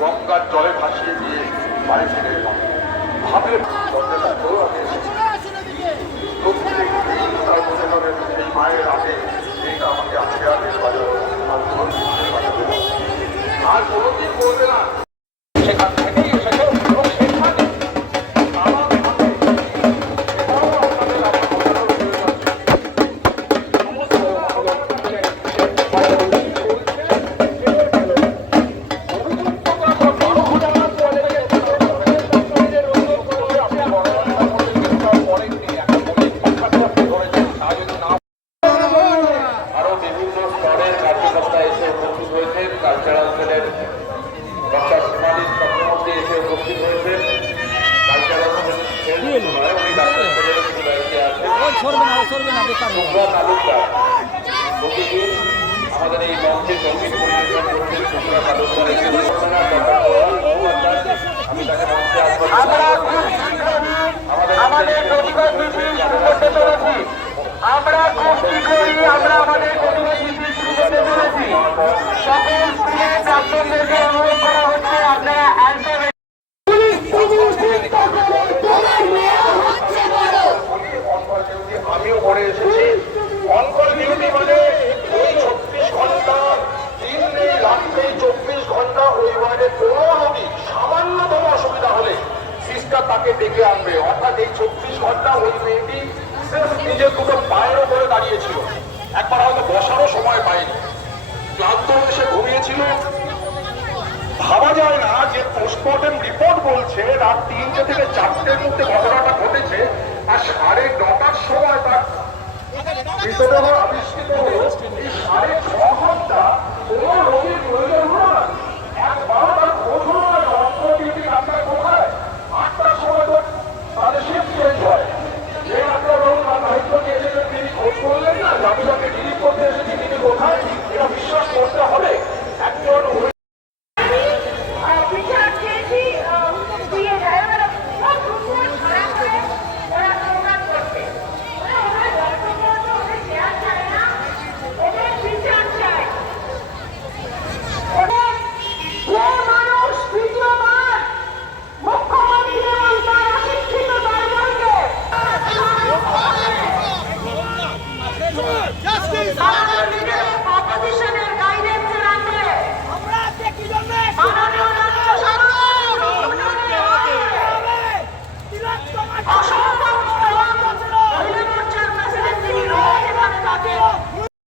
গঙ্গার জলে ভাসিয়ে দিয়ে বাড়ি ফিরে এলাম। ভাবে সেই মায়ের আগে এইটা আমাকে আজকে আর কোনোদিন বলবে না সেখান থেকেই এসেছে এবং সেখানে আমাদের এই মঞ্চে সঙ্গীত পরিবেশন করছেন সুপ্রা তালুকদার। আমি তাকে মঞ্চে আমাদের প্রতিভা শিল্পী শুরু করতে চলেছি। আমরা খুব শীঘ্রই আমরা আমাদের প্রতিভা শিল্পী শুরু করতে চলেছি। সকল স্কুলের ছাত্রদেরকে অনুরোধ করা হচ্ছে আপনারা অ্যান্সার আমিও পড়ে এসেছি। অনকল ডিউটি মানে ওই 36 ঘন্টা দিন নেই রাত নেই 24 ঘন্টা ওই ওয়ার্ডে কোনো রোগী সামান্যতম অসুবিধা হলে সিস্টার তাকে ডেকে আনবে। অর্থাৎ এই 24 ঘন্টা ওই মেয়েটি নিজের দুটো পায়ের ওপরে দাঁড়িয়েছিল। একবার হয়তো বসারও সময় পায়নি, ক্লান্ত এসে ঘুমিয়েছিল। ভাবা যায় না যে পোস্টমর্টেম রিপোর্ট বলছে রাত 3টে থেকে 4টের মধ্যে ঘটনাটা ঘটেছে, আর 9:30টার সময় তার মৃতদেহ আবিষ্কৃত হলো। এই 6.5 ঘন্টা কোনো